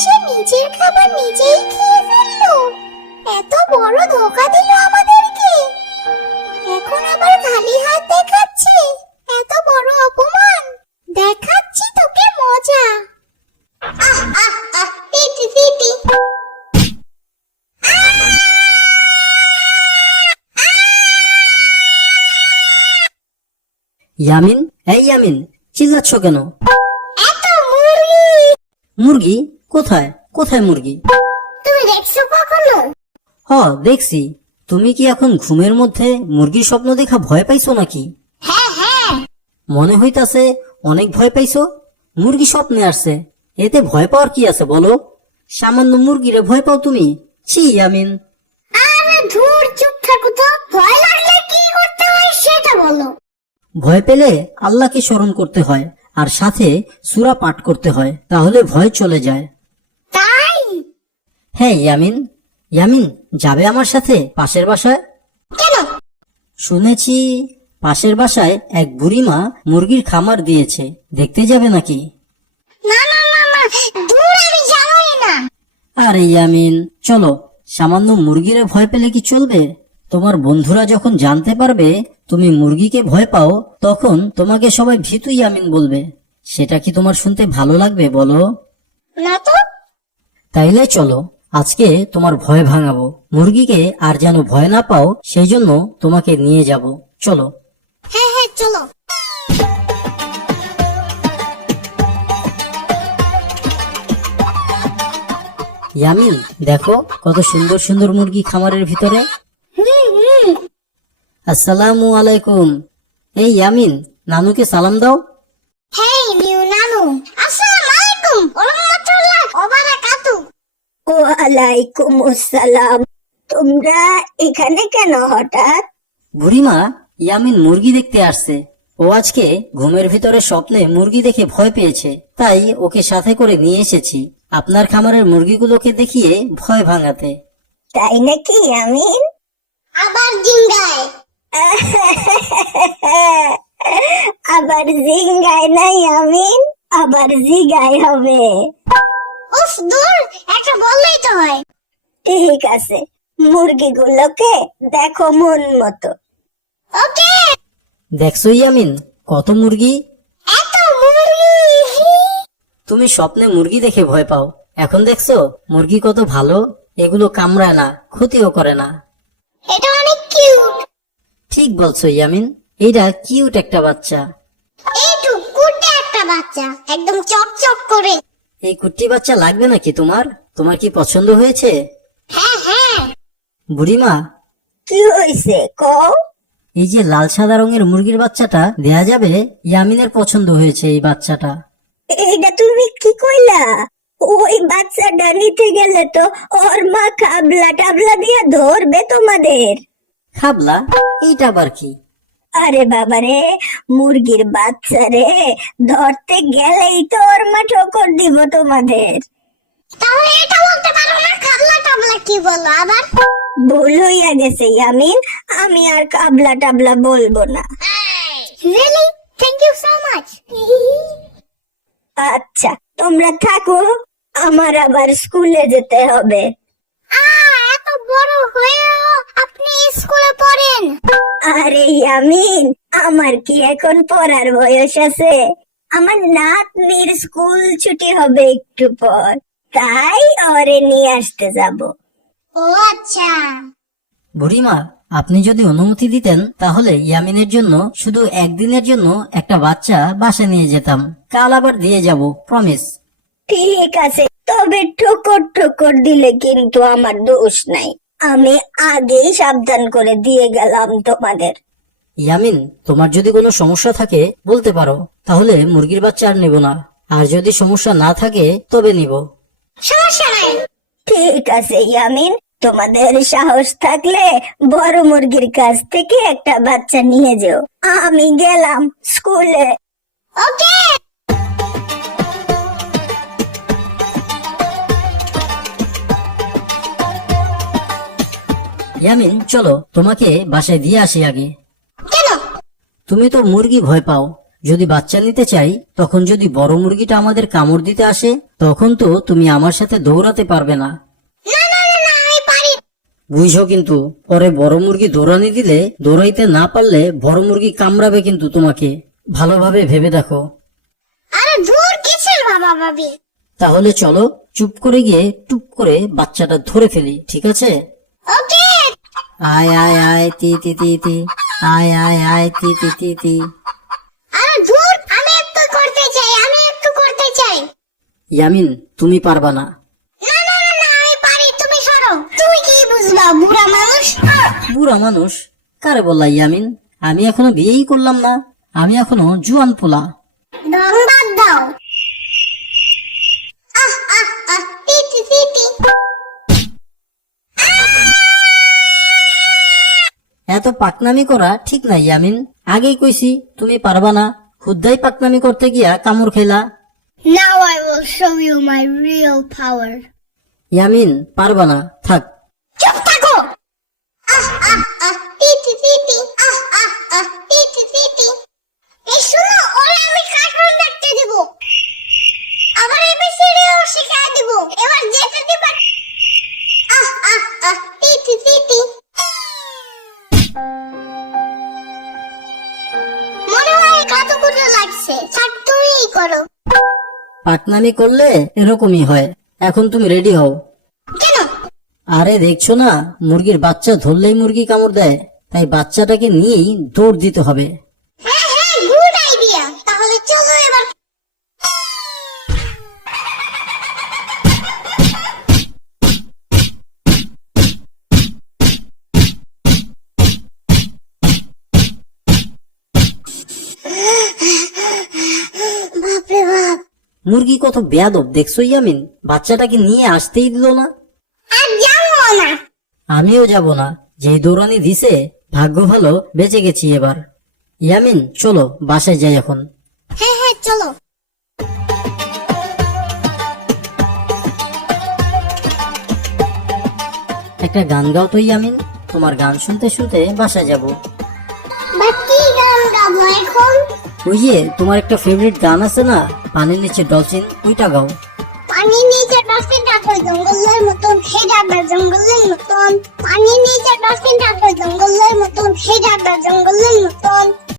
সে নিজের খাবার নিজেই খেয়ে ফেললো। এত বড় ধোঁকা দিল আমাদেরকে, এখন আবার খালি হাত দেখাচ্ছে। এত বড় অপমান! দেখাচ্ছি তোকে মজা। আহ আহ আহ, পিটি পিটি। ইয়ামিন, এই ইয়ামিন, চিল্লাচ্ছ কেন? এত মুরগি! মুরগি? কোথায় কোথায় মুরগি? তুমি দেখছো কখনো? দেখছি। তুমি কি এখন ঘুমের মধ্যে মুরগির স্বপ্ন দেখা ভয় পাইছো নাকি? হ্যাঁ হ্যাঁ। মনে হইতাছে অনেক ভয় পাইছো। মুরগি স্বপ্নে আসছে, এতে ভয় পাওয়ার কি আছে বলো? সামান্য মুরগিরে ভয় পাও তুমি? ছি ইয়ামিন। আরে ধুর, চুপ থাকো তো। ভয় লাগলে কি করতে হয় সেটা বলো। ভয় পেলে আল্লাহকে স্মরণ করতে হয়, আর সাথে সূরা পাঠ করতে হয়, তাহলে ভয় চলে যায়। তাই? হ্যাঁ ইয়ামিন। ইয়ামিন, যাবে আমার সাথে পাশের বাসায়? কেন? শুনেছি পাশের বাসায় এক বুড়িমা মুরগির খামার দিয়েছে, দেখতে যাবে নাকি? না না না না, দূর, আমি যাবই না। আরে ইয়ামিন, চলো। সামান্য মুরগিরে ভয় পেলে কি চলবে? তোমার বন্ধুরা যখন জানতে পারবে তুমি মুরগিকে ভয় পাও, তখন তোমাকে সবাই ভীতু ইয়ামিন বলবে। সেটা কি তোমার শুনতে ভালো লাগবে বলো? না তো। তাইলে চলো, আজকে তোমার ভয় ভাঙাবো। মুরগিকে আর যেন ভয় না পাও, সেই জন্য তোমাকে নিয়ে যাব। চলো। হ্যাঁ হ্যাঁ, চলো। ইয়ামিন, দেখো কত সুন্দর সুন্দর মুরগি খামারের ভিতরে। আসসালামু আলাইকুম। এই ইয়ামিন, নানুকে সালাম দাও। হেই নিউ নানু, আসসালামু আলাইকুম ওয়া রাহমাতুল্লাহি ওয়া বারাকাতুহু। ওয়ালাইকুম আসসালাম। তোমরা এখানে কেন হঠাৎ? বুড়িমা, ইয়ামিন মুরগি দেখতে আসছে। ও আজকে ঘুমের ভিতরে স্বপ্নে মুরগি দেখে ভয় পেয়েছে, তাই ওকে সাথে করে নিয়ে এসেছি আপনার খামারের মুরগিগুলোকে দেখিয়ে ভয় ভাঙাতে। তাই নাকি আমিন? আবার জিঙ্গায়। আবার জিঙ্গায় নাই আমিন, আবার জিগায় হবে। উফ দূর, একটা বললেই তো হয়। ঠিক আছে, মুরগিগুলোকে দেখো মন মতো। ওকে। দেখছো ইয়ামিন, কত মুরগি! এত মুরগি! তুমি স্বপ্নে মুরগি দেখে ভয় পাও, এখন দেখছো মুরগি কত ভালো। এগুলো কামড়ায় না, ক্ষতিও করে না। এটা অনেক কিউট। ঠিক বলছো ইয়ামিন, এইটা কিউট একটা বাচ্চা। এইটু কুটে একটা বাচ্চা, একদম চকচক করে। এই কুট্টি বাচ্চা লাগবে নাকি তোমার? তোমার কি পছন্দ হয়েছে? হ্যাঁ হ্যাঁ। বুড়িমা, কি হয়েছে কও? এই যে লাল সাদা রঙের মুরগির বাচ্চাটা দেয়া যাবে? ইয়ামিনের পছন্দ হয়েছে এই বাচ্চাটা। এইটা তুমি কি কইলা? ওই বাচ্চাটা নিতে গেলে তো ওর মা খাবলা টাবলা দিয়ে ধরবে তোমাদের। খাবলা? এইটা আবার কি? আরে বাবারে, মুরগির বাচ্চা রে, ধরতে গেলেই তো ওর মা ঠোকর দিব তোমাদের। তাহলে এটা বলতে পারো না খাবলা টাবলা কি বলো আবার? ভুল হইয়া গেছে ইয়ামিন, আমি আর কাবলা টাবলা বলবো না। Really? Thank you so much. আচ্ছা তোমরা থাকো, আমার আবার স্কুলে যেতে হবে। এত বড় হয়েও আপনি স্কুলে পড়েন? আরে ইয়ামিন, আমার কি এখন পড়ার বয়স আছে? আমার নাতনির স্কুল ছুটি হবে একটু পর, তাই ওরে নিয়ে আসতে যাব। ও আচ্ছা। বুড়িমা, আপনি যদি অনুমতি দিতেন তাহলে ইয়ামিনের জন্য শুধু একদিনের জন্য একটা বাচ্চা বাসা নিয়ে যেতাম। কাল আবার দিয়ে যাব, প্রমিস। ঠিক আছে, তবে ঠোকর ঠোকর দিলে কিন্তু আমার দোষ নাই, আমি আগেই সাবধান করে দিয়ে গেলাম তোমাদের। ইয়ামিন, তোমার যদি কোনো সমস্যা থাকে বলতে পারো, তাহলে মুরগির বাচ্চা আর নেব না। আর যদি সমস্যা না থাকে তবে নিব। সমস্যা নাই। ঠিক আছে ইয়ামিন, তোমাদের সাহস থাকলে বড় মুরগির কাছ থেকে একটা বাচ্চা নিয়ে যেও। আমি গেলাম স্কুলে। ওকে। ইয়ামিন, চলো তোমাকে বাসায় দিয়ে আসি আগে। কেন? তুমি তো মুরগি ভয় পাও, যদি বাচ্চা নিতে চাই, তখন যদি বড় মুরগিটা আমাদের কামড় দিতে আসে, তখন তো তুমি আমার সাথে দৌড়াতে পারবে না। না না না না, আমি পারি। বুঝো কিন্তু, পরে বড় মুরগি দৌড়ানি দিলে দৌড়াইতে না পারলে বড় মুরগি কামড়াবে কিন্তু তোমাকে। ভালোভাবে ভেবে দেখো। আরে ধুর, কিসের বাবা ভাবি। তাহলে চলো চুপ করে গিয়ে টুপ করে বাচ্চাটা ধরে ফেলি, ঠিক আছে? ওকে। আয় আয় আয় তি তি তি তি, আয় আয় আয় তি তি তি তি। আরে ধুর, আমি একটু করতে চাই। ইয়ামিন, তুমি পারবা না। না না না না, আমি পারি, তুমি সরো। তুই কি বুঝবা, বুড়া মানুষ। বুড়া মানুষ কারে বললা ইয়ামিন? আমি এখনো বিয়েই করলাম না, আমি এখনো জুয়ান পোলা। দম বাদ দাও। আহ আহ আহ, টি টি টি। এত পাকনামি করা ঠিক না ইয়ামিন, আগেই কইছি তুমি পারবা না। খুদ্দাই পাকনামি করতে গিয়া কামড় খেলা। Now I will show you my real power. Yamin, পারবা না, থাক। চুপ থাকো। আহ আহ আহ, টি টি টি। আহ আহ আহ, টি টি টি। এই শুনো, ওরে আমি কার্টুন দেখতে দিব। আবার এবিসিডিও শিখাই দিব। এবার যেতে দিবা। আহ আহ আহ, টি টি টি। মনে হয় কতগুলো লাগছে। থাক, তুমিই করো। পাকনামি করলে এরকমই হয়। এখন তুমি রেডি হও। কেন? আরে দেখছো না, মুরগির বাচ্চা ধরলেই মুরগি কামড় দেয়, তাই বাচ্চাটাকে নিয়েই দৌড় দিতে হবে। হ্যাঁ হ্যাঁ, গুড আইডিয়া। তাহলে চলো এবার। বাপরে বাপ। মুরগি কত বেয়াদব দেখছো ইয়ামিন, বাচ্চাটাকে নিয়ে আসতেই দিল না। আর যাবো না। আমিও যাব না, যেই দৌড়ানি দিছে, ভাগ্য ভালো বেঁচে গেছি এবার। ইয়ামিন, চলো বাসায় যাই এখন। হ্যাঁ হ্যাঁ, চলো। একটা গান গাও তো ইয়ামিন, তোমার গান শুনতে শুনতে বাসায় যাব। বাট কি গান গাবো এখন? ওই যে তোমার একটা ফেভারিট গান আছে না, পানির নিচে ডলফিন, ওইটা গাও। পানির নিচে ডলফিন ডাকো জঙ্গলের মতন, হে ডাকবে জঙ্গলের মতন। পানির নিচে ডলফিন ডাকো জঙ্গলের মতন, হে ডাকবে জঙ্গলের মতন।